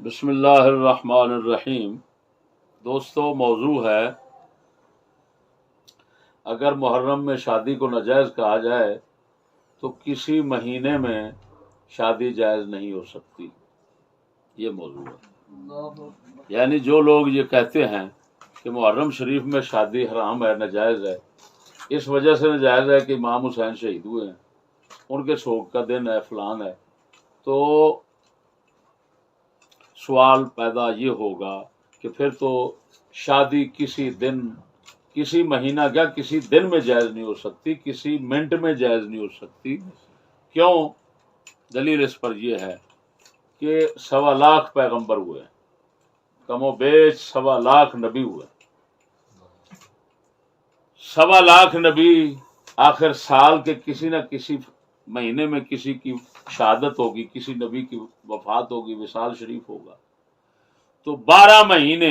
بسم اللہ الرحمن الرحیم۔ دوستو، موضوع ہے اگر محرم میں شادی کو ناجائز کہا جائے تو کسی مہینے میں شادی جائز نہیں ہو سکتی، یہ موضوع ہے۔ یعنی جو لوگ یہ کہتے ہیں کہ محرم شریف میں شادی حرام ہے، ناجائز ہے، اس وجہ سے ناجائز ہے کہ امام حسین شہید ہوئے ہیں، ان کے سوگ کا دن ہے، فلان ہے، تو سوال پیدا یہ ہوگا کہ پھر تو شادی کسی دن، کسی مہینہ کیا کسی دن میں جائز نہیں ہو سکتی، کسی منٹ میں جائز نہیں ہو سکتی۔ کیوں؟ دلیل اس پر یہ ہے کہ 1.25 پیغمبر ہوئے، کم و بیش 1.25 نبی ہوئے، 1.25 نبی، آخر سال کے کسی نہ کسی مہینے میں کسی کی شہادت ہوگی، کسی نبی کی وفات ہوگی، وصال شریف ہوگا، تو 12 مہینے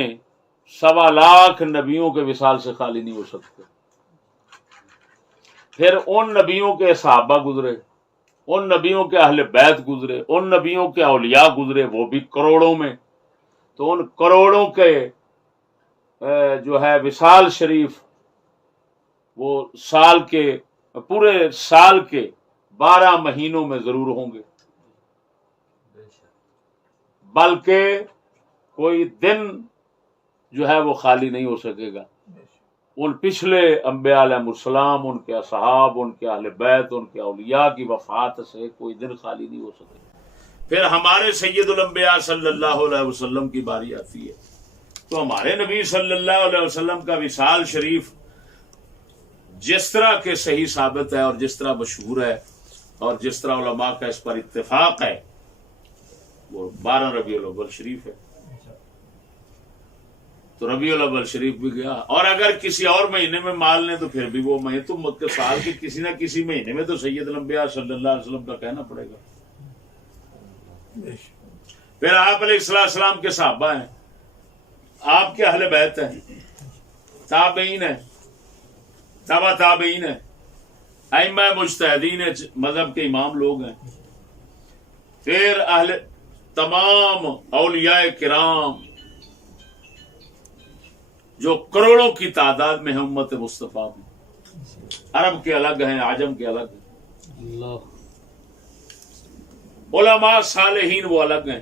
1.25 نبیوں کے وصال سے خالی نہیں ہو سکتے۔ پھر ان نبیوں کے صحابہ گزرے، ان نبیوں کے اہل بیت گزرے، ان نبیوں کے اولیاء گزرے، وہ بھی کروڑوں میں، تو ان کروڑوں کے جو ہے وصال شریف، وہ سال کے پورے سال کے 12 مہینوں میں ضرور ہوں گے، بلکہ کوئی دن جو ہے وہ خالی نہیں ہو سکے گا۔ ان پچھلے انبیاء علیہ السلام، ان کے اصحاب، ان کے اہل بیت، ان کے اولیاء کی وفات سے کوئی دن خالی نہیں ہو سکے۔ پھر ہمارے سید الانبیاء صلی اللہ علیہ وسلم کی باری آتی ہے، تو ہمارے نبی صلی اللہ علیہ وسلم کا وصال شریف جس طرح کے صحیح ثابت ہے اور جس طرح مشہور ہے اور جس طرح علماء کا اس پر اتفاق ہے، وہ 12 ربیع الاول شریف ہے۔ تو ربیع الاول شریف بھی گیا، اور اگر کسی اور مہینے میں مان لیں تو پھر بھی وہ مہینے تو سال کے کسی نہ کسی مہینے میں تو سید الانبیاء صلی اللہ علیہ وسلم کا کہنا پڑے گا۔ پھر آپ علیہ السلام کے صحابہ ہیں، آپ کے اہل بیت ہیں، تابعین ہیں، تبع تابعین ہیں، ائمہ مجتہدین ہیں، مذہب کے امام لوگ ہیں، پھر تمام اولیاء کرام جو کروڑوں کی تعداد میں ہیں امت مصطفیٰ میں، عرب کے الگ ہیں، عجم کے الگ ہیں، علماء صالحین وہ الگ ہیں،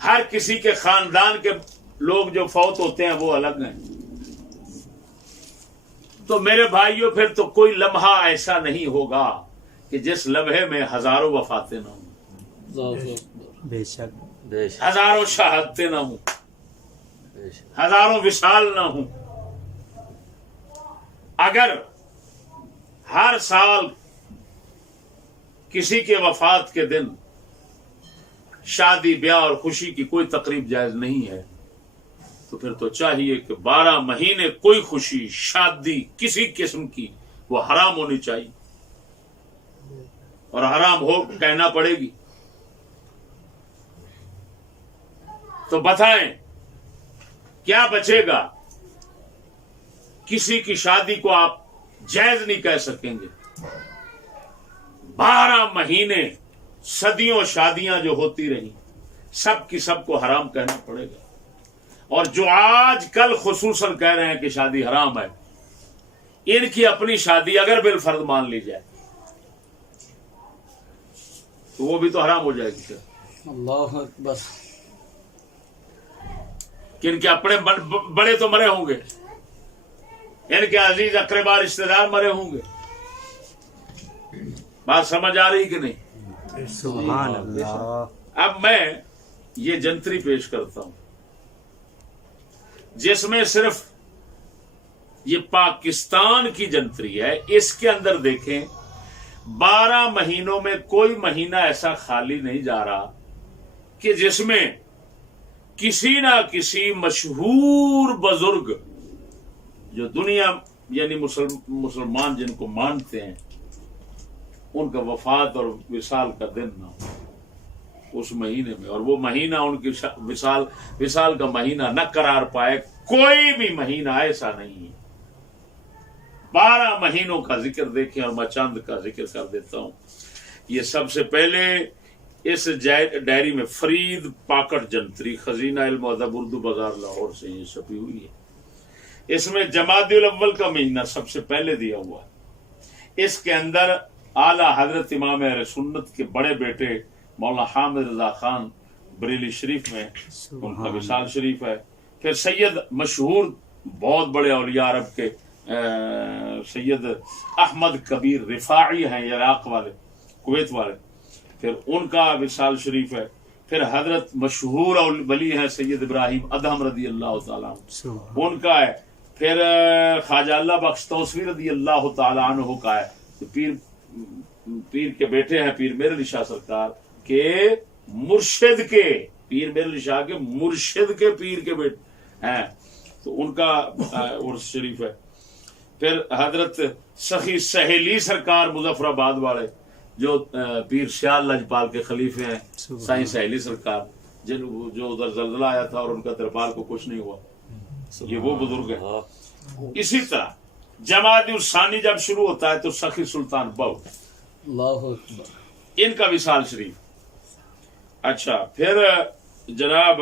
ہر کسی کے خاندان کے لوگ جو فوت ہوتے ہیں وہ الگ ہیں۔ تو میرے بھائیوں، پھر تو کوئی لمحہ ایسا نہیں ہوگا کہ جس لمحے میں ہزاروں وفاتیں نہ ہوں، بے شک ہزاروں شہادتیں نہ ہوں، ہزاروں وصال نہ ہوں۔ اگر ہر سال کسی کے وفات کے دن شادی بیاہ اور خوشی کی کوئی تقریب جائز نہیں ہے، تو پھر تو چاہیے کہ 12 مہینے کوئی خوشی شادی کسی قسم کی وہ حرام ہونی چاہیے، اور حرام ہو کہنا پڑے گی۔ تو بتائیں کیا بچے گا؟ کسی کی شادی کو آپ جائز نہیں کہہ سکیں گے۔ 12 مہینے صدیوں شادیاں جو ہوتی رہیں، سب کی سب کو حرام کہنا پڑے گا۔ اور جو آج کل خصوصاً کہہ رہے ہیں کہ شادی حرام ہے، ان کی اپنی شادی اگر بالفرض مان لی جائے تو وہ بھی تو حرام ہو جائے گی۔ کیا اللہ اکبر! کہ ان کے اپنے بڑے تو مرے ہوں گے، ان کے عزیز اقربا رشتے دار مرے ہوں گے۔ بات سمجھ آ رہی کہ نہیں؟ سبحان اللہ! اب میں یہ جنتری پیش کرتا ہوں جس میں صرف یہ پاکستان کی جنتری ہے۔ اس کے اندر دیکھیں، 12 مہینوں میں کوئی مہینہ ایسا خالی نہیں جا رہا کہ جس میں کسی نہ کسی مشہور بزرگ جو دنیا یعنی مسلمان جن کو مانتے ہیں، ان کا وفات اور وصال کا دن نہ ہو اس مہینے میں، اور وہ مہینہ ان کی وصال کا مہینہ نہ قرار پائے۔ کوئی بھی مہینہ ایسا نہیں ہے۔ 12 مہینوں کا ذکر دیکھیں، اور میں چند کا ذکر کر دیتا ہوں۔ یہ سب سے پہلے اس ڈائری میں فرید پاکٹ جنتری خزینہ علم و ادب اردو بازار لاہور سے یہ چھپی ہوئی ہے. اس میں جمادی الاول کا مہینہ سب سے پہلے دیا ہوا ہے. اس کے اندر اعلی حضرت امام اہل سنت کے بڑے بیٹے مولانا حامد رضا خان بریلی شریف میں ان کا وصال شریف ہے. پھر سید مشہور بہت بڑے اولیاء عرب کے سید احمد کبیر رفاعی ہیں عراق والے کویت والے، پھر ان کا وصال شریف ہے. پھر حضرت مشہور ولی ہیں سید ابراہیم ادہم رضی اللہ تعالیٰ عنہ، ان کا ہے. پھر خواجہ اللہ بخش توسوی رضی اللہ تعالیٰ عنہ کا ہے. پیر کے بیٹے ہیں پیر میر علی شاہ سرکار کے مرشد کے، پیر میر علی شاہ کے مرشد کے پیر کے بیٹے ہیں، تو ان کا عرس شریف ہے. پھر حضرت سخی سہیلی سرکار مظفر آباد والے جو پیر سیال لجپال کے خلیفے ہیں، سائیں سہیلی سرکار جو ادھر زلزلہ آیا تھا اور ان کا دربار کو کچھ نہیں ہوا، یہ وہ بزرگ ہیں. اسی طرح جمادی الثانی جب شروع ہوتا ہے تو سخی سلطان بہو اللہ اکبر ان کا وصال شریف. اچھا پھر جناب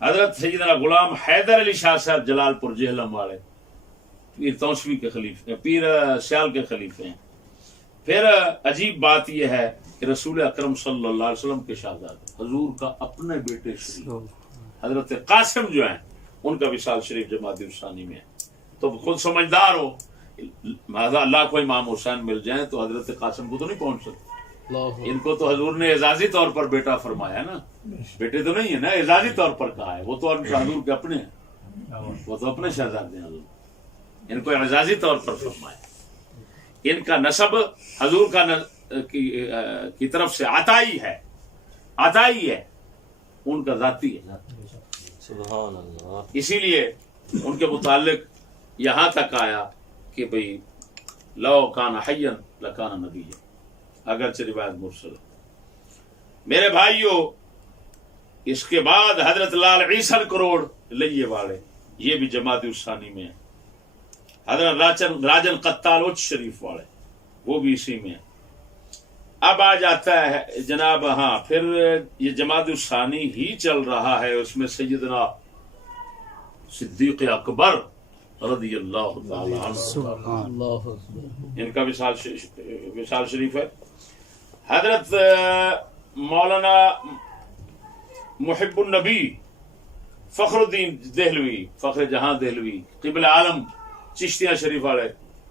حضرت سیدنا غلام حیدر علی شاہ صاحب جلال پور جہلم والے پیر توسوی کے خلیفے، پیر سیال کے خلیفے ہیں. پھر عجیب بات یہ ہے کہ رسول اکرم صلی اللہ علیہ وسلم کے شہزادے حضور کا اپنے بیٹے شریف حضرت قاسم جو ہیں ان کا وصال شریف جمادی الثانی میں ہے. تو خود سمجھدار ہو، اللہ کو امام حسین مل جائیں تو حضرت قاسم کو تو نہیں پہنچ سکتے. ان کو تو حضور نے اعزازی طور پر بیٹا فرمایا نا، بیٹے تو نہیں ہے نا، اعزازی طور پر کہا ہے. وہ تو حضور کے اپنے ہیں، وہ تو اپنے شہزادے ہیں، حضور ان کو اعزازی طور پر فرمایا. ان کا نسب حضور کا کی طرف سے عطائی ہے، عطائی ہے، ان کا ذاتی ہے. سبحان اللہ. اسی لیے ان کے متعلق یہاں تک آیا کہ بھئی لو کان حیا لکان نبی، اگرچہ روایت مرسل. میرے بھائیوں اس کے بعد حضرت لال عیسر کروڑ لئیے والے یہ بھی جمادی الثانی میں ہیں. حضرت راجن قتال اچ شریف والے وہ بھی اسی میں ہیں. اب آ جاتا ہے جناب ہاں پھر یہ جمادی الثانی ہی چل رہا ہے، اس میں سیدنا صدیق اکبر رضی اللہ تعالی عنہ ان کا وصال شریف ہے. حضرت مولانا محب النبی فخر الدین دہلوی، فخر جہاں دہلوی قبل عالم چشتیہ شریف والے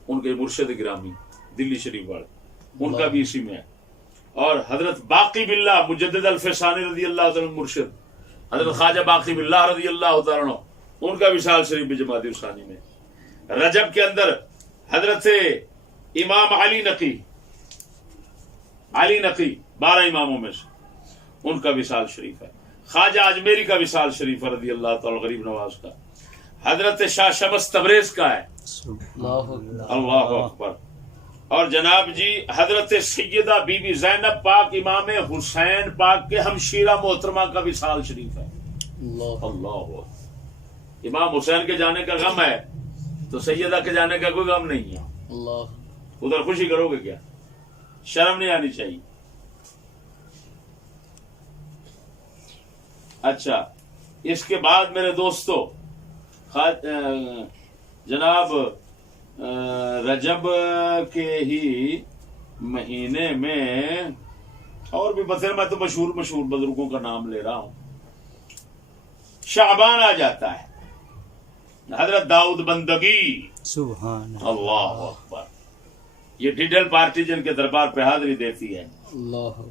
ان کے مرشد گرامی دلی شریف والے ان کا بھی اسی میں ہے. اور حضرت باقی باللہ مجدد الفسانی رضی اللہ تعالیٰ مرشد حضرت خواجہ باقی باللہ رضی اللہ تعالیٰ ان کا وصال شریف بھی جمادی الثانی میں. رجب کے اندر حضرت امام علی نقی 12 اماموں میں سے ان کا وصال شریف ہے. خواجہ اجمیری کا وصال شریف ہے رضی اللہ تعالی غریب نواز کا. حضرت شاہ شمس تبریز کا ہے، اللہ اکبر. اور جناب جی حضرت سیدہ بی بی زینب پاک امام حسین پاک کے ہمشیرہ محترمہ کا وصال شریف ہے. اللہ امام حسین کے جانے کا غم ہے تو سیدہ کے جانے کا کوئی غم نہیں ہے. ادھر خوشی کرو گے کیا؟ شرم نہیں آنی چاہیے. اچھا اس کے بعد میرے دوستو جناب رجب کے ہی مہینے میں اور بھی بطور میں تو مشہور بزرگوں کا نام لے رہا ہوں. شعبان آ جاتا ہے، حضرت داؤد بندگی سبحان اللہ اکبر. یہ ڈیڈل پارٹی جن کے دربار پہ حاضری دیتی ہے. اللہ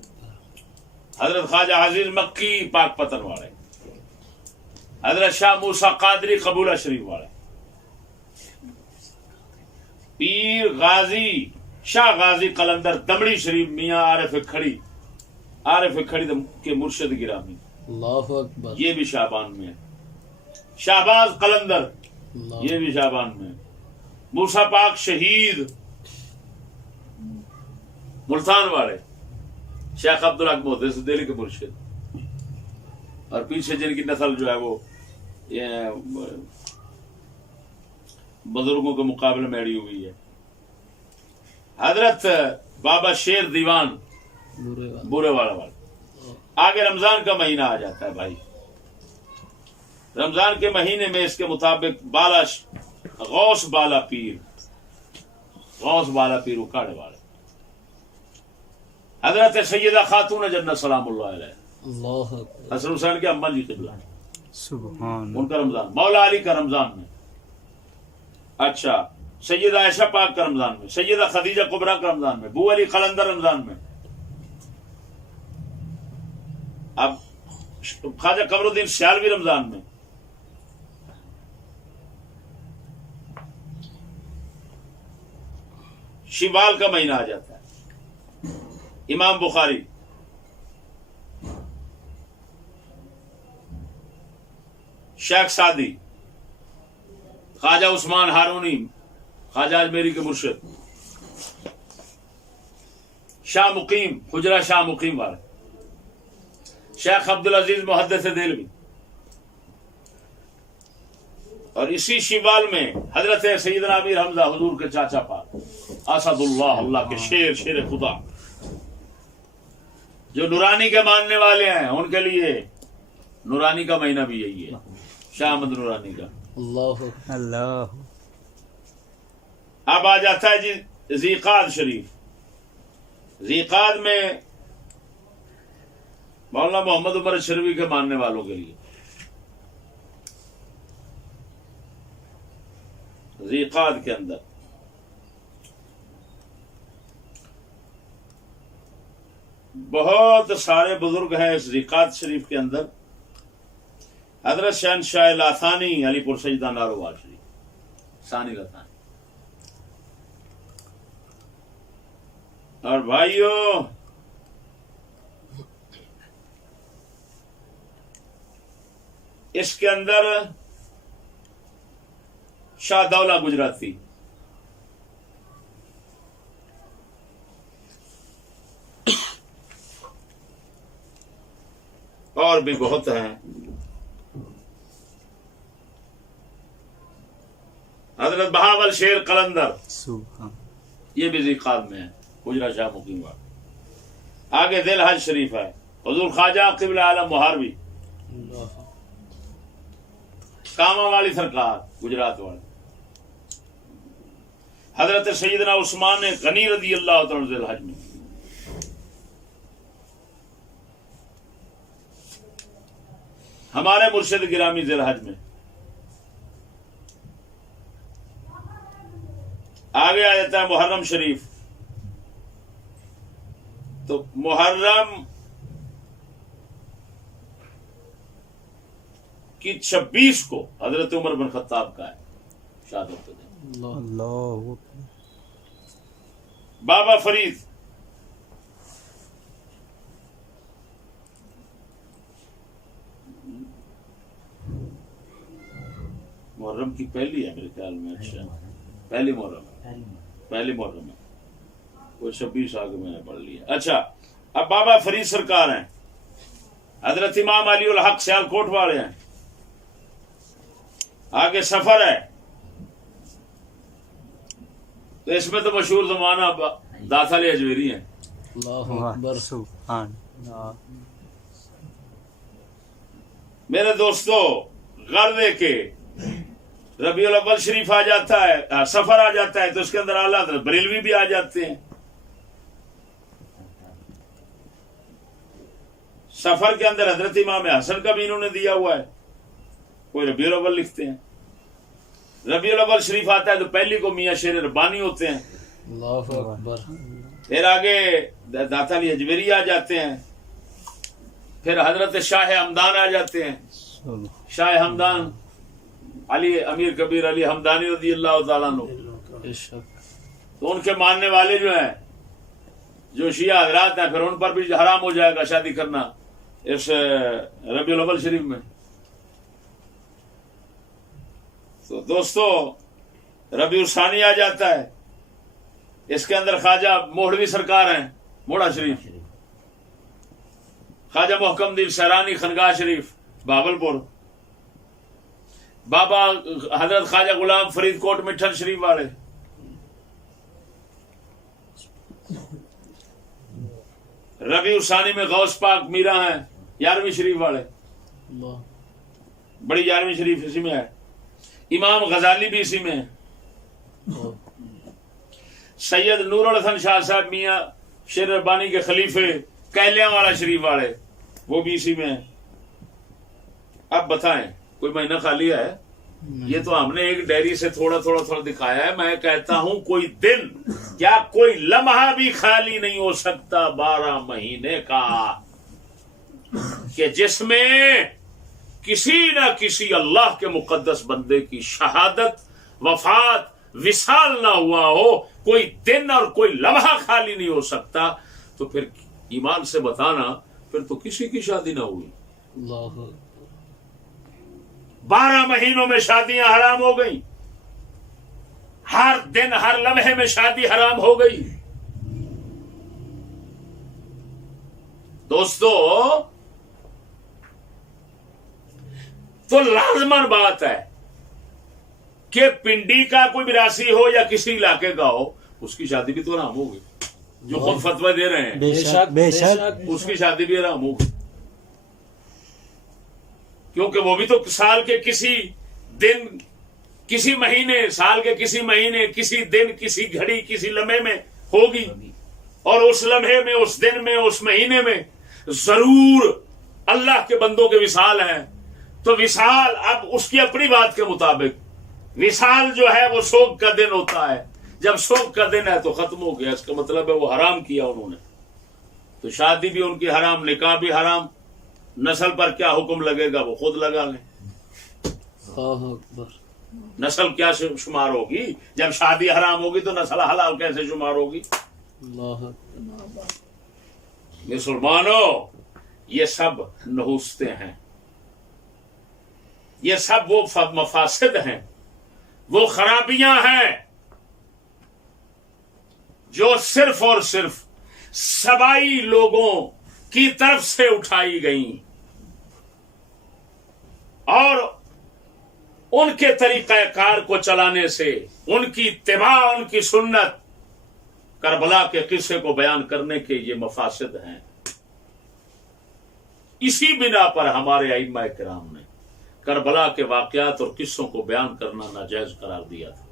حضرت خواجہ عزیز مکی پاک پتن والے، حضرت شاہ موسیٰ قادری قبولہ شریف والے، پیر غازی شاہ غازی قلندر دمڑی شریف میاں عارف کھڑی کے مرشد گرامی اللہ اکبر یہ بھی شعبان میں ہے. شہباز قلندر یہ بھی شعبان میں ہے. موسیٰ پاک شہید ملتان والے شیخ عبدالحق محدث دہلی کے مرشد، اور پیچھے جن کی نسل جو ہے وہ بزرگوں کے مقابلے میں اڑی ہوئی ہے. حضرت بابا شیر دیوان برے والا آگے رمضان کا مہینہ آ جاتا ہے بھائی. رمضان کے مہینے میں اس کے مطابق غوث بالا پیر اکاڑے والے حضرت سیدہ خاتون جنت سلام اللہ علیہ حسن حسین کے اماں جی قبلہ سبحان ان کا رمضان، مولا علی کا رمضان میں، اچھا سیدہ عائشہ پاک کا رمضان میں، سیدہ خدیجہ کبریٰ کا رمضان میں، بو علی قلندر رمضان میں، اب خواجہ قمر الدین سیالوی رمضان میں. شوال کا مہینہ آ جاتا ہے. امام بخاری، شیخ سعدی، خواجہ عثمان ہارونی، خواجہ اجمیری کے مرشد، شاہ مقیم، حجرہ شاہ مقیم والے، شیخ عبدالعزیز محدث دہلوی. اور اسی شوال میں حضرت سیدنا امیر حمزہ حضور کے چاچا پاک اسد اللہ، اللہ کے شیر خدا، جو نورانی کے ماننے والے ہیں ان کے لیے نورانی کا مہینہ بھی یہی ہے، شاہ احمد نورانی کا. اللہ. اب آ جاتا ہے جی ذیقعد شریف. ذیقعد میں مولانا محمد عمر شروی کے ماننے والوں کے لیے ذیقعد کے اندر بہت سارے بزرگ ہیں. اس ذیقعد شریف کے اندر حضرت شہنشاہ لاثانی علی پور سجدہ ناروال شریف ثانی لاثانی. اور بھائیوں اس کے اندر شاہ دولہ گجراتی، اور بھی بہت ہیں. حضرت بہاول شیر قلندر یہ بھی ذیقعد میں ہے، حجرہ شاہ مقیم والا. آگے ذی الحج شریف ہے، حضور خواجہ قبلہ عالم محاربی، کاما والی سرکار گجرات والے، حضرت سیدنا عثمان غنی رضی اللہ تعالی ذی الحج میں. ہمارے مرشد گرامی ذی الحج میں. آگے آ جاتا ہے محرم شریف. تو محرم کی 26 کو حضرت عمر بن خطاب کا ہے شہادت. اللہ. بابا فرید محرم کی پہلی ہے میرے خیال میں. اچھا پہلی محرم ہے، وہ 26 آگے میں نے پڑھ لیا. اچھا اب بابا فرید سرکار ہیں، حضرت امام علی الحق سیالکوٹ والے ہیں. آگے سفر ہے، تو اس میں تو مشہور زمانہ داتا علی اجمیری ہیں. اللہ اکبر. سبحان. میرے دوستو غرضے کے ربیع الاول شریف آ جاتا ہے، سفر آ جاتا ہے، تو اس کے اندر اعلیٰ حضرت بریلوی بھی آ جاتے ہیں. سفر کے اندر حضرت امام حسن کا بھی انہوں نے دیا ہوا ہے، کوئی ربیع الاول لکھتے ہیں. ربیع الاول شریف آتا ہے تو پہلی کو میاں شیر ربانی ہوتے ہیں. اللہ اکبر. پھر آگے داتا علی اجمیری آ جاتے ہیں، پھر حضرت شاہ ہمدان آ جاتے ہیں. شاہ ہمدان علی امیر کبیر علی ہمدانی رضی اللہ تعالیٰ عنہ. تو ان کے ماننے والے جو ہیں، جو شیعہ حضرات ہیں، پھر ان پر بھی حرام ہو جائے گا شادی کرنا اس ربیع الاول شریف میں. تو دوستو ربیع الثانی آ جاتا ہے، اس کے اندر خواجہ موہڑوی سرکار ہیں، موڑا شریف، خواجہ محکم دین سیرانی خنگاہ شریف بہاولپور، بابا حضرت خواجہ غلام فرید کوٹ مٹھن شریف والے. ربیع ثانی میں غوث پاک میرا ہیں 11ویں شریف والے، اللہ بڑی 11ویں شریف اسی میں ہے، امام غزالی بھی اسی میں ہے، سید نور الحسن شاہ صاحب میاں شیر ربانی کے خلیفے کیلیاں والا شریف والے وہ بھی اسی میں ہے۔ اب بتائیں کوئی مہینہ خالی ہے؟ یہ تو ہم نے ایک ڈائری سے تھوڑا دکھایا ہے۔ میں کہتا ہوں کوئی دن یا کوئی لمحہ بھی خالی نہیں ہو سکتا 12 مہینے کا کہ جس میں کسی نہ کسی اللہ کے مقدس بندے کی شہادت، وفات، وصال نہ ہوا ہو۔ کوئی دن اور کوئی لمحہ خالی نہیں ہو سکتا۔ تو پھر ایمان سے بتانا پھر تو کسی کی شادی نہ ہوئی۔ اللہ 12 مہینوں میں شادیاں حرام ہو گئی، ہر دن ہر لمحے میں شادی حرام ہو گئی۔ دوستو تو لازمن بات ہے کہ پنڈی کا کوئی براسی ہو یا کسی علاقے کا ہو، اس کی شادی بھی تو حرام ہوگی۔ جو خود فتویٰ دے رہے ہیں بے شک بے شک اس کی شادی بھی حرام ہوگی، کیونکہ وہ بھی تو سال کے کسی دن، کسی مہینے، سال کے کسی مہینے، کسی دن، کسی گھڑی، کسی لمحے میں ہوگی، اور اس لمحے میں، اس دن میں، اس مہینے میں ضرور اللہ کے بندوں کے وصال ہیں۔ تو وصال اب اس کی اپنی بات کے مطابق وصال جو ہے وہ سوگ کا دن ہوتا ہے۔ جب سوگ کا دن ہے تو ختم ہو گیا، اس کا مطلب ہے وہ حرام کیا انہوں نے۔ تو شادی بھی ان کی حرام، نکاح بھی حرام۔ نسل پر کیا حکم لگے گا وہ خود لگا لیں۔ اللہ اکبر نسل کیا شمار ہوگی؟ جب شادی حرام ہوگی تو نسل حلال کیسے شمار ہوگی؟ اللہ مسلمانوں یہ سب نحوستے ہیں، یہ سب وہ مفاسد ہیں، وہ خرابیاں ہیں جو صرف اور صرف سبائی لوگوں کی طرف سے اٹھائی گئیں، اور ان کے طریقہ کار کو چلانے سے، ان کی اتباع، ان کی سنت، کربلا کے قصے کو بیان کرنے کے یہ مفاسد ہیں۔ اسی بنا پر ہمارے ائمہ کرام نے کربلا کے واقعات اور قصوں کو بیان کرنا ناجائز قرار دیا تھا۔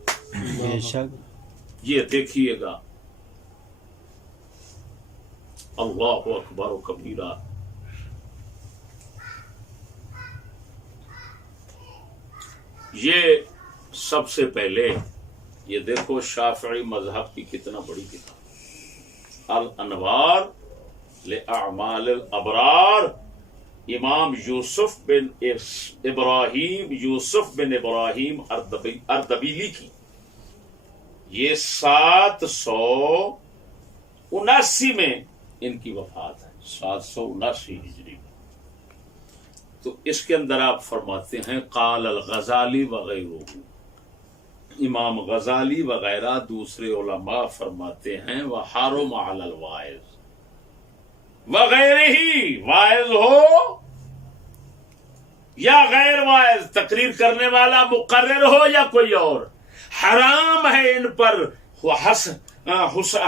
بے شک یہ دیکھیے گا، اللہ اکبر و کبیرہ۔ یہ سب سے پہلے یہ دیکھو شافعی مذہب کی کتنا بڑی کتاب الانوار لأعمال الابرار، امام یوسف بن ابراہیم اردبیلی کی، یہ 779 میں ان کی وفات ہے، 779 ہجری میں۔ تو اس کے اندر آپ فرماتے ہیں قال الغزالی وغیرہ، امام غزالی وغیرہ دوسرے علماء فرماتے ہیں وحرم علی الواعظ، وغیرہ ہی واعظ ہو یا غیر واعظ، تقریر کرنے والا مقرر ہو یا کوئی اور، حرام ہے ان پر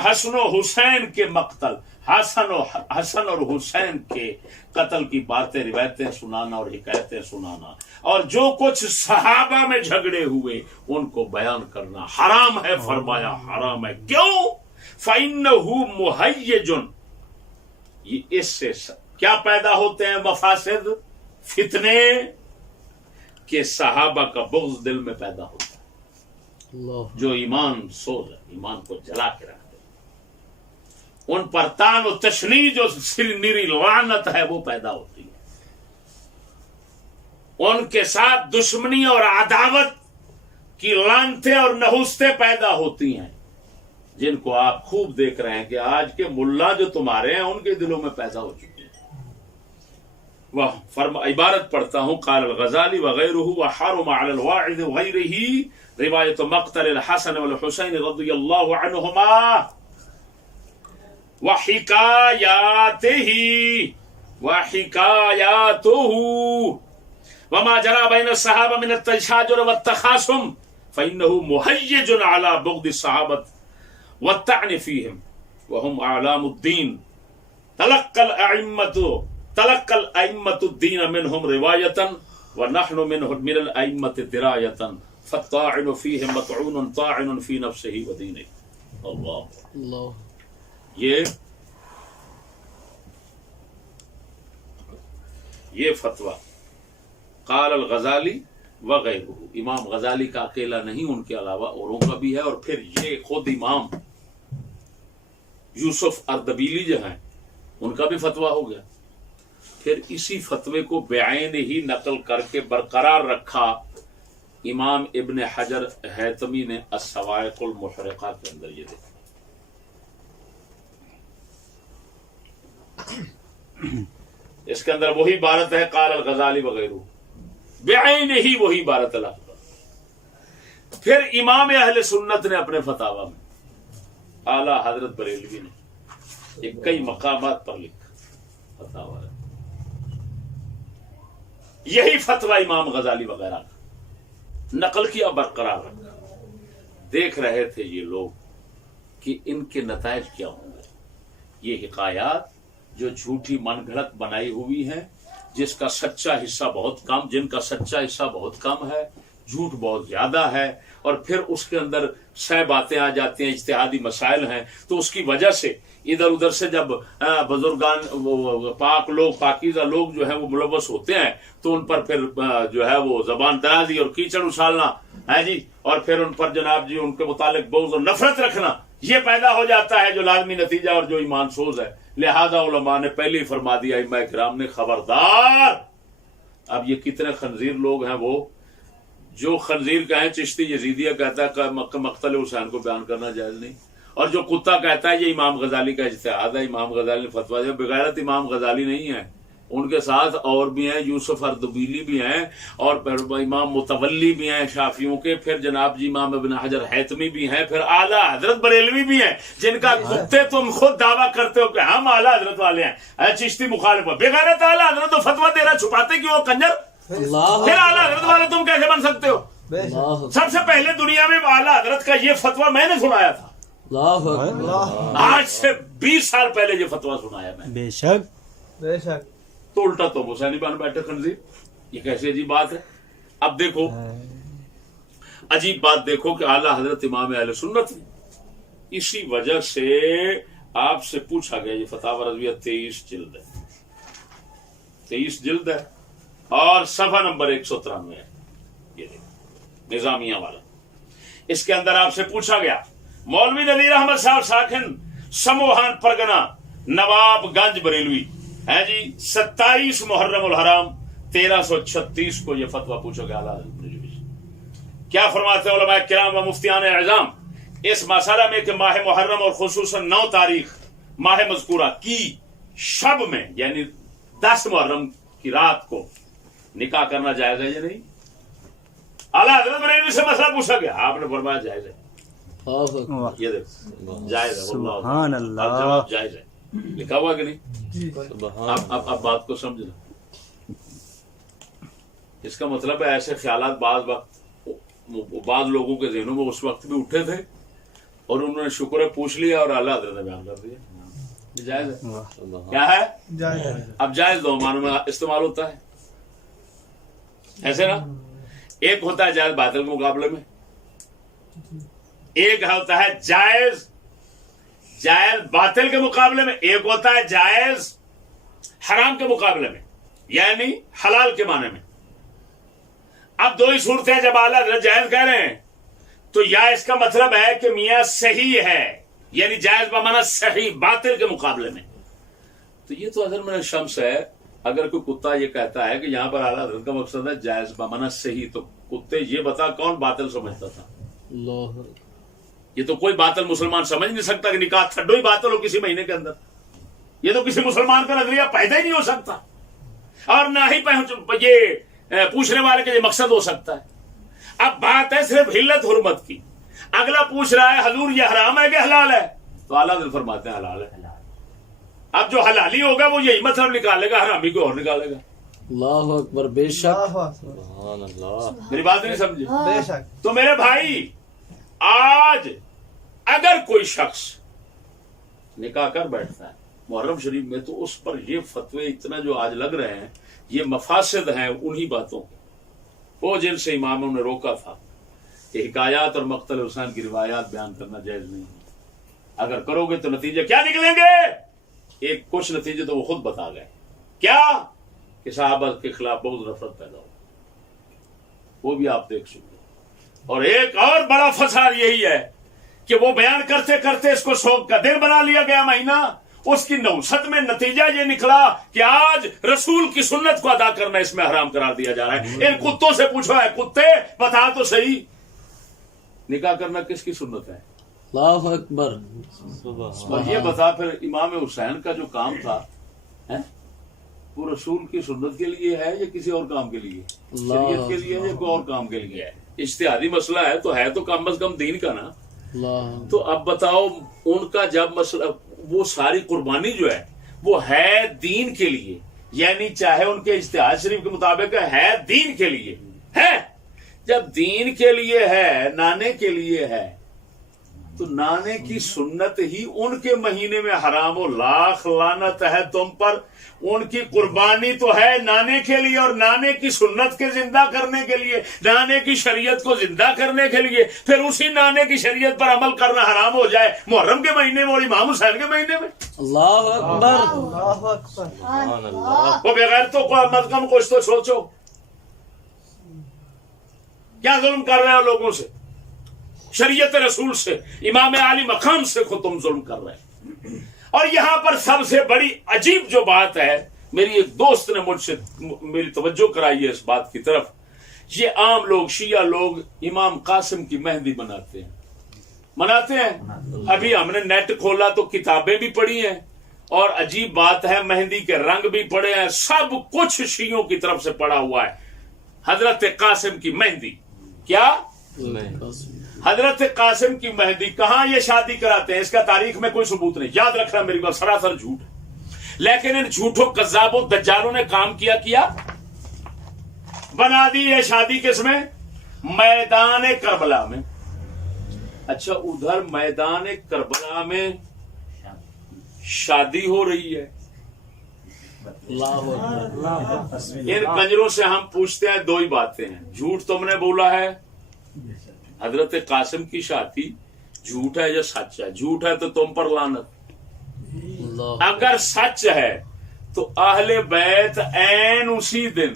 حسن و حسین کے مقتل، حسن اور حسین کے قتل کی باتیں، روایتیں سنانا اور حکایتیں سنانا، اور جو کچھ صحابہ میں جھگڑے ہوئے ان کو بیان کرنا حرام ہے۔ فرمایا حرام ہے، کیوں؟ فَإِنَّهُ مُحَيِّجٌ، یہ اس سے کیا پیدا ہوتے ہیں مفاسد، فتنے، کہ صحابہ کا بغض دل میں پیدا ہوتا ہے، جو ایمان سوز ہے، ایمان کو جلا کے رکھ دے، ان پر تان و تشنیع جو نیری لعنت ہے وہ پیدا ہوتی ہے، ان کے ساتھ دشمنی اور عداوت کی لعنتیں اور نحوستیں پیدا ہوتی ہیں، جن کو آپ خوب دیکھ رہے ہیں کہ آج کے ملا جو تمہارے ہیں ان کے دلوں میں پیدا ہو چکی ہے۔ وہ عبارت پڑھتا ہوں قال الغزالی وغیرہ وحرم علی الواعظ وغیرہ روایت مقتل الحسن والحسین رضی اللہ عنہما وحکایاتہ وما جرى بين الصحابة من التشاجر والتخاصم فإنه مهيج على بغض الصحابة والطعن فيهم وهم أعلام الدين تلقى الأئمة الدين منهم رواية ونحن من الأئمة دراية فالطاعن فيهم مطعون طاعن في نفسه ودينه. اللہ یہ فتویٰ قال الغزالی وغیرہ، امام غزالی کا اکیلا نہیں، ان کے علاوہ اوروں کا بھی ہے، اور پھر یہ خود امام یوسف اردبیلی جو ہیں ان کا بھی فتویٰ ہو گیا. پھر اسی فتوے کو بعین ہی نقل کر کے برقرار رکھا امام ابن حجر حیتمی نے الصواعق المحرقہ کے اندر. یہ دیکھیں اس کے اندر وہی عبارت ہے قال الغزالی وغیرہ، بعین ہی وہی عبارت اللہ. پھر امام اہل سنت نے اپنے فتاوی میں، اعلیٰ حضرت بریلوی نے ایک کئی مقامات پر لکھا فتاوی ہے، یہی فتویٰ امام غزالی وغیرہ کا نقل کیا، برقرار رکھا. دیکھ رہے تھے یہ لوگ کہ ان کے نتائج کیا ہوں گے. یہ حکایات جو جھوٹی من گھڑت بنائی ہوئی ہیں، جس کا سچا حصہ بہت کم، جن کا سچا حصہ بہت کم ہے، جھوٹ بہت زیادہ ہے، اور پھر اس کے اندر سہ باتیں آ جاتی ہیں، اجتہادی مسائل ہیں، تو اس کی وجہ سے ادھر ادھر سے جب بزرگان پاک لوگ، پاکیزہ لوگ جو ہیں وہ ملوث ہوتے ہیں، تو ان پر پھر جو ہے وہ زبان درازی اور کیچڑ اچھالنا ہے جی، اور پھر ان پر جناب جی ان کے متعلق بغض اور نفرت رکھنا، یہ پیدا ہو جاتا ہے جو لازمی نتیجہ اور جو ایمان سوز ہے. لہذا علماء نے پہلے ہی فرما دیا، ائمہ کرام نے، خبردار. اب یہ کتنے خنزیر لوگ ہیں، وہ جو خنزیر کہیں چشتی یزیدیہ کہتا ہے کہ مقتل حسین کو بیان کرنا جائز نہیں، اور جو کتا کہتا ہے یہ امام غزالی کا اجتہاد ہے، امام غزالی نے فتویٰ دیا. بغیرت امام غزالی نہیں ہے، ان کے ساتھ اور بھی ہیں، یوسف اردبیلی بھی ہیں، اور پھر امام متولی بھی ہیں شافیوں کے، پھر جناب جی امام ابن حجر حیتمی بھی ہیں، پھر اعلیٰ حضرت بریلوی بھی ہیں، جن کا کتے تم خود دعویٰ کرتے ہو کہ ہم اعلیٰ حضرت والے ہیں. چشتی مخالف بغیرت اعلیٰ حضرت تو فتویٰ دے رہا، چھپاتے کیوں ہو کنجر؟ پھر اعلیٰ حضرت والے تم کیسے بن سکتے ہو؟ سب سے پہلے دنیا میں اعلیٰ حضرت کا یہ فتویٰ میں نے سنایا تھا، آج سے 20 سال پہلے یہ فتویٰ سنایا میں. بے شک بے شک. تو الٹا تو حسینی بن بیٹھے خنزیر. یہ کیسی عجیب بات ہے. اب دیکھو عجیب بات دیکھو کہ اعلیٰ حضرت امام اہل سنت نے اسی وجہ سے آپ سے پوچھا گیا. یہ فتاوی رضویہ 23 جلد ہے، 23 جلد ہے، اور صفحہ نمبر 193 ہے. یہ دیکھو نظامیہ والا. اس کے اندر آپ سے پوچھا گیا، مولوی نذیر احمد صاحب ساکن سموہان پرگنا نواب گنج بریلوی ہے جی، 27 محرم الحرام 1336 کو یہ فتویٰ پوچھو گیا اعلیٰ حضرت بریلوی سے. کیا فرماتے ہیں علماء کرام و مفتیان اعظام اس مسئلہ میں کہ ماہ محرم اور خصوصاً 9 تاریخ ماہ مذکورہ کی شب میں، یعنی 10 محرم کی رات کو نکاح کرنا جائز ہے یا نہیں؟ اعلیٰ حضرت بریلوی سے مسئلہ پوچھا گیا، آپ نے فرمایا جائز ہے. یہ دیکھو جائز ہے، سبحان اللہ، جواب جائز ہے، لکھا ہوا کہ نہیں؟ اب بات کو سمجھنا. اس کا مطلب ہے ایسے خیالات بعض لوگوں کے ذہنوں میں اس وقت بھی اٹھے تھے، اور انہوں نے شکر ہے پوچھ لیا اور اعلیٰ حضرت نے بیان کر دیا. جائز ہے. کیا ہے؟ اب جائز دو معنوں میں استعمال ہوتا ہے، ایسے نا. ایک ہوتا ہے جائز باطل کے مقابلے میں، ایک ہوتا ہے جائز باطل کے مقابلے میں، ایک ہوتا ہے جائز حرام کے مقابلے میں، یعنی حلال کے معنی میں. اب دو ہی صورتیں ہیں. جب اعلیٰ حضرت جائز کہہ رہے ہیں تو یا اس کا مطلب ہے کہ میاں صحیح ہے، یعنی جائز بمعنی صحیح باطل کے مقابلے میں. تو یہ تو اصل میں شمس ہے. اگر کوئی کتا یہ کہتا ہے کہ یہاں پر اعلیٰ حضرت کا مقصد ہے جائز بمعنی صحیح، تو کتے یہ بتا کون باطل سمجھتا تھا؟ یہ تو کوئی باطل مسلمان سمجھ نہیں سکتا کہ نکاح تھڈو ہی باطل ہو کسی مہینے کے اندر. یہ تو کسی مسلمان کا نظریہ پیدا ہی نہیں ہو سکتا، اور نہ ہی یہ پوچھنے والے کا یہ مقصد ہو سکتا ہے. اب بات ہے صرف حلت حرمت کی. اگلا پوچھ رہا ہے حضور یہ حرام ہے کہ حلال ہے؟ تو اعلیٰ حضرت فرماتے ہیں حلال ہے. اب جو حلالی ہوگا وہ یہی مطلب نکالے گا، حرامی کو اور نکالے گا. اللہ اکبر. بے شک. سبحان اللہ. میری بات نہیں سمجھے؟ بے شک. تو میرے بھائی آج اگر کوئی شخص نکاح کر بیٹھتا ہے محرم شریف میں تو اس پر یہ فتوے اتنا جو آج لگ رہے ہیں یہ مفاسد ہیں انہی باتوں کے، وہ جن سے اماموں نے روکا تھا کہ حکایات اور مقتل حسین کی روایات بیان کرنا جائز نہیں ہے، اگر کرو گے تو نتیجے کیا نکلیں گے؟ ایک کچھ نتیجے تو وہ خود بتا گئے، کیا کہ صحابہ کے خلاف بہت نفرت پیدا ہو، وہ بھی آپ دیکھ چکے۔ اور ایک اور بڑا فساد یہی ہے کہ وہ بیان کرتے کرتے اس کو شوق کا دن بنا لیا گیا مہینہ، اس کی نوست میں نتیجہ یہ نکلا کہ آج رسول کی سنت کو ادا کرنا اس میں حرام قرار دیا جا رہا ہے۔ ان کتوں سے پوچھو ہے کتے بتا تو صحیح، نکاح کرنا کس کی سنت ہے؟ اللہ اکبر۔ اور یہ بتا پھر امام حسین کا جو کام تھا وہ رسول کی سنت کے لیے ہے یا کسی اور کام کے لیے؟ شریعت کے لیے یا کوئی اور کام کے لیے ہے؟ اجتہادی مسئلہ ہے تو کم از کم دین کا نا۔ تو اب بتاؤ ان کا جب مسئلہ وہ ساری قربانی جو ہے وہ ہے دین کے لیے، یعنی چاہے ان کے اجتہاد شریف کے مطابق ہے دین کے لیے ہے، جب دین کے لیے ہے نانے کے لیے ہے تو نانے کی سنت ہی ان کے مہینے میں حرام و لاکھ لعنت ہے تم پر۔ ان کی قربانی تو ہے نانے کے لیے اور نانے کی سنت کے زندہ کرنے کے لیے، نانے کی شریعت کو زندہ کرنے کے لیے، پھر اسی نانے کی شریعت پر عمل کرنا حرام ہو جائے محرم کے مہینے میں اور امام حسین کے مہینے میں۔ اللہ اکبر۔ اللہ اکبر، سبحان اللہ۔ وہ بغیر تو مت کم کچھ تو سوچو، کیا ظلم کر رہے ہو لوگوں سے، شریعت رسول سے، امام عالی مقام سے کو تم ظلم کر رہے ہیں۔ اور یہاں پر سب سے بڑی عجیب جو بات ہے، میری ایک دوست نے مجھ سے میری توجہ کرائی ہے اس بات کی طرف، یہ عام لوگ شیعہ لوگ امام قاسم کی مہندی مناتے ہیں۔ ابھی ہم نے نیٹ کھولا تو کتابیں بھی پڑھی ہیں اور عجیب بات ہے مہندی کے رنگ بھی پڑے ہیں، سب کچھ شیعوں کی طرف سے پڑا ہوا ہے۔ حضرت قاسم کی مہندی، کیا حضرت قاسم کی مہندی کہاں یہ شادی کراتے ہیں؟ اس کا تاریخ میں کوئی ثبوت نہیں، یاد رکھنا میری بات، سراسر جھوٹ ہے۔ لیکن ان جھوٹوں کذابوں دجالوں نے کام کیا بنا دی یہ شادی کس میں؟ میدان کربلا میں۔ اچھا ادھر میدان کربلا میں شادی ہو رہی ہے، ان کنجروں سے ہم پوچھتے ہیں دو ہی باتیں ہیں، جھوٹ تم نے بولا ہے، حضرت قاسم کی شادی جھوٹ ہے یا سچ ہے؟ جھوٹ ہے تو تم پر لعنت، اگر سچ ہے تو اہل بیت عین اسی دن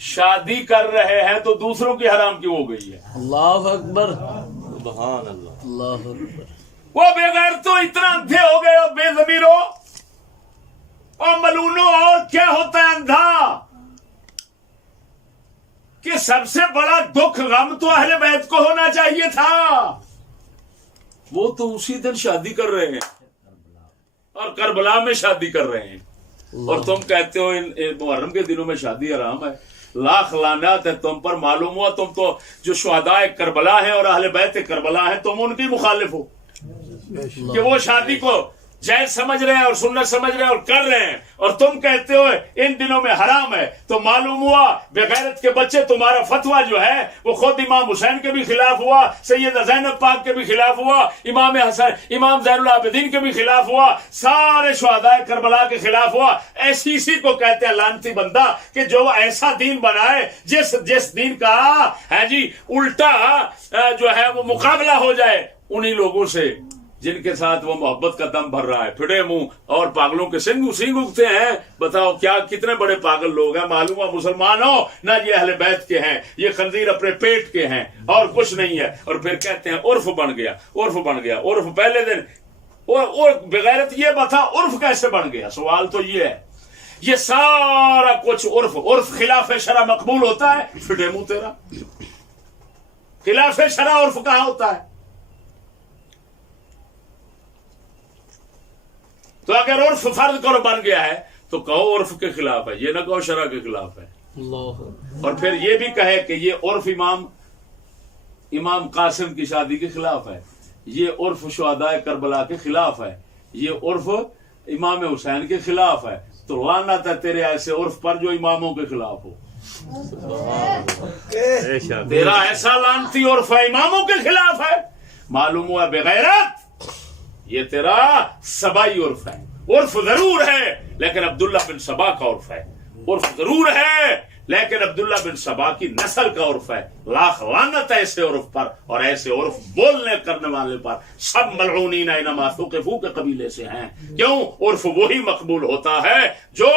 شادی کر رہے ہیں تو دوسروں کی حرام کیوں ہو گئی ہے؟ اللہ اکبر، سبحان اللہ۔ اللہ اکبر۔ وہ بغیر تو اتنا اندھے ہو گئے ہو، بے ضمیرو اور ملونو، اور کیا ہوتا ہے اندھا کہ سب سے بڑا دکھ غم تو اہل بیت کو ہونا چاہیے تھا، وہ تو اسی دن شادی کر رہے ہیں اور کربلا میں شادی کر رہے ہیں، اور تم کہتے ہو ان محرم کے دنوں میں شادی حرام ہے۔ لاکھ لعنت ہے تم پر، معلوم ہوا تم تو جو شہداء کربلا ہیں اور اہل بیت کربلا ہیں تم ان کی مخالف ہو کہ وہ شادی کو جائز سمجھ رہے ہیں اور سنت سمجھ رہے ہیں اور کر رہے ہیں، اور تم کہتے ہو ان دنوں میں حرام ہے۔ تو معلوم ہوا بغیرت کے بچے تمہارا فتویٰ جو ہے وہ خود امام حسین کے بھی خلاف ہوا، سیدہ زینب پاک کے بھی خلاف ہوا، امام حسن، امام زین العابدین کے بھی خلاف ہوا، سارے شہداء کربلا کے خلاف ہوا۔ ایسی اسی کو کہتے ہیں لعنتی بندہ کہ جو ایسا دین بنائے جس دین کا ہے جی الٹا جو ہے وہ مقابلہ ہو جائے انہی لوگوں سے جن کے ساتھ وہ محبت کا دم بھر رہا ہے۔ پھٹے منہ اور پاگلوں کے سنگ اگتے ہیں۔ بتاؤ کیا کتنے بڑے پاگل لوگ ہیں، معلوم ہے مسلمان ہو نہ یہ اہل بیت کے ہیں، یہ خنزیر اپنے پیٹ کے ہیں اور کچھ نہیں ہے، اور پھر کہتے ہیں عرف بن گیا، عرف بن گیا، عرف پہلے دن اور بغیرت یہ بتا عرف کیسے بن گیا؟ سوال تو یہ ہے، یہ سارا کچھ عرف خلاف شرع مقبول ہوتا ہے؟ پھٹے منہ تیرا، خلاف شرع عرف کہاں ہوتا ہے؟ تو اگر عرف فرض کرو بن گیا ہے تو کہو عرف کے خلاف ہے، یہ نہ کہو شرع کے خلاف ہے۔ اور پھر یہ بھی کہے کہ یہ عرف امام قاسم کی شادی کے خلاف ہے، یہ عرف شہداء کربلا کے خلاف ہے، یہ عرف امام حسین کے خلاف ہے، تو لعنت ہے تیرے ایسے عرف پر جو اماموں کے خلاف ہو۔ تیرا ایسا لعنتی عرف ہے اماموں کے خلاف ہے، معلوم ہوا بغیرت یہ تیرا سبائی عرف ہے۔ عرف ضرور ہے لیکن عبداللہ بن سبا کا عرف ہے. عرف ضرور ہے لیکن عبداللہ بن سبا کی نسل کا عرف ہے. لاکھ لعنت ایسے عرف پر اور ایسے عرف بولنے کرنے والے پر. سب ملعونین انما ثقفوا کے قبیلے سے ہیں. کیوں؟ عرف وہی مقبول ہوتا ہے جو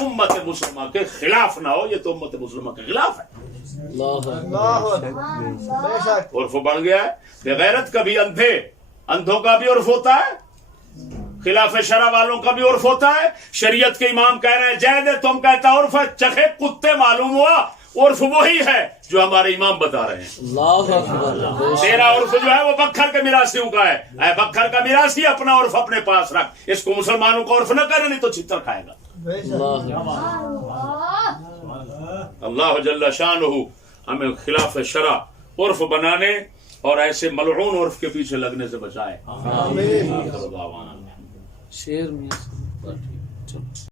امت مسلمہ کے خلاف نہ ہو. یہ تو امت مسلمہ کے خلاف ہے. عرف بڑھ گیا ہے. بغیرت کا بھی اندھوں کا بھی عرف ہوتا ہے, خلاف شرع والوں کا بھی عرف ہوتا ہے. شریعت کے امام کہہ رہے ہیں جائز ہے, تم کہتا عرف ہے, چکھے کتے. معلوم ہوا عرف وہی ہے جو ہمارے امام بتا رہے ہیں. اللہ اکبر. تیرا عرف جو ہے وہ بکھر کے میراثیوں کا ہے. اے بکھر کا میراثی اپنا عرف اپنے پاس رکھ. اس کو مسلمانوں کا عرف نہ کرے نہیں تو چھتر کھائے گا. اللہ جل شانہ ہمیں خلاف شرع عرف بنانے اور ایسے ملعون عرف کے پیچھے لگنے سے بچائے. شیر میں